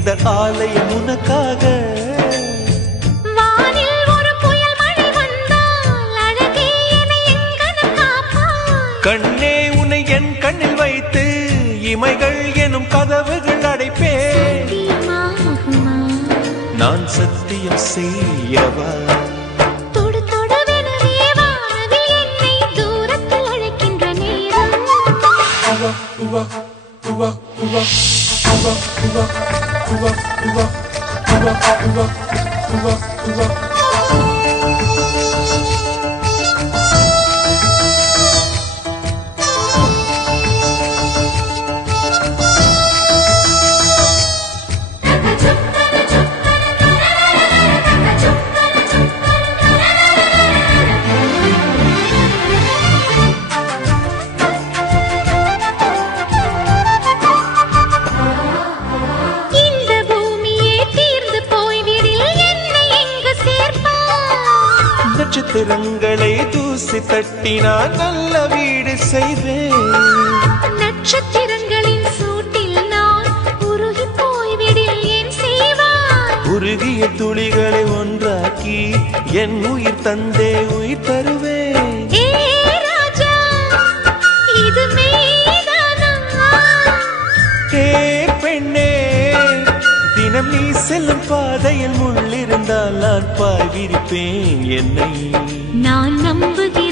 இந்த ஆலயம் உனக்காக. வானில் ஒரு புயல் மழை வந்தால் அழகே என்னை எங்கனம் காப்பாய். கண்ணே உன்னை என் கண்ணில் வைத்து இமைகள் எனும் கதவுகள் அடைப்பேன். சத்தியமாகுமா? நான் சத்தியம் செய்யவா? தொடு தொடுவெனவே வானவில் என்னை தூரத்தில் அழைக்கின்ற நேரம். இந்த பூமியே தீர்ந்து போய்விடில் என்னை எங்கு சேர்ப்பாய்? நட்சத்திரங்களை தூசி தட்டினால் நல்ல வீடு செய்வேன். நட்சத்திரங்களின் சூட்டில் நான் உருகி போய்விடில் ஏன் செய்வாய்? உருகிய துளிகளை ஒன்றாக்கி என் உயிர் தந்தே உயிர் தருவேன். ஏ ராஜா, இது மெய்தானா? ஏ பெண்ணே, தினம் நீ செல்லும் பாதையில் முள்ளிருந்தால் நான் பாய் விரிப்பேன். என்னை நான் நம்புகிறேன்.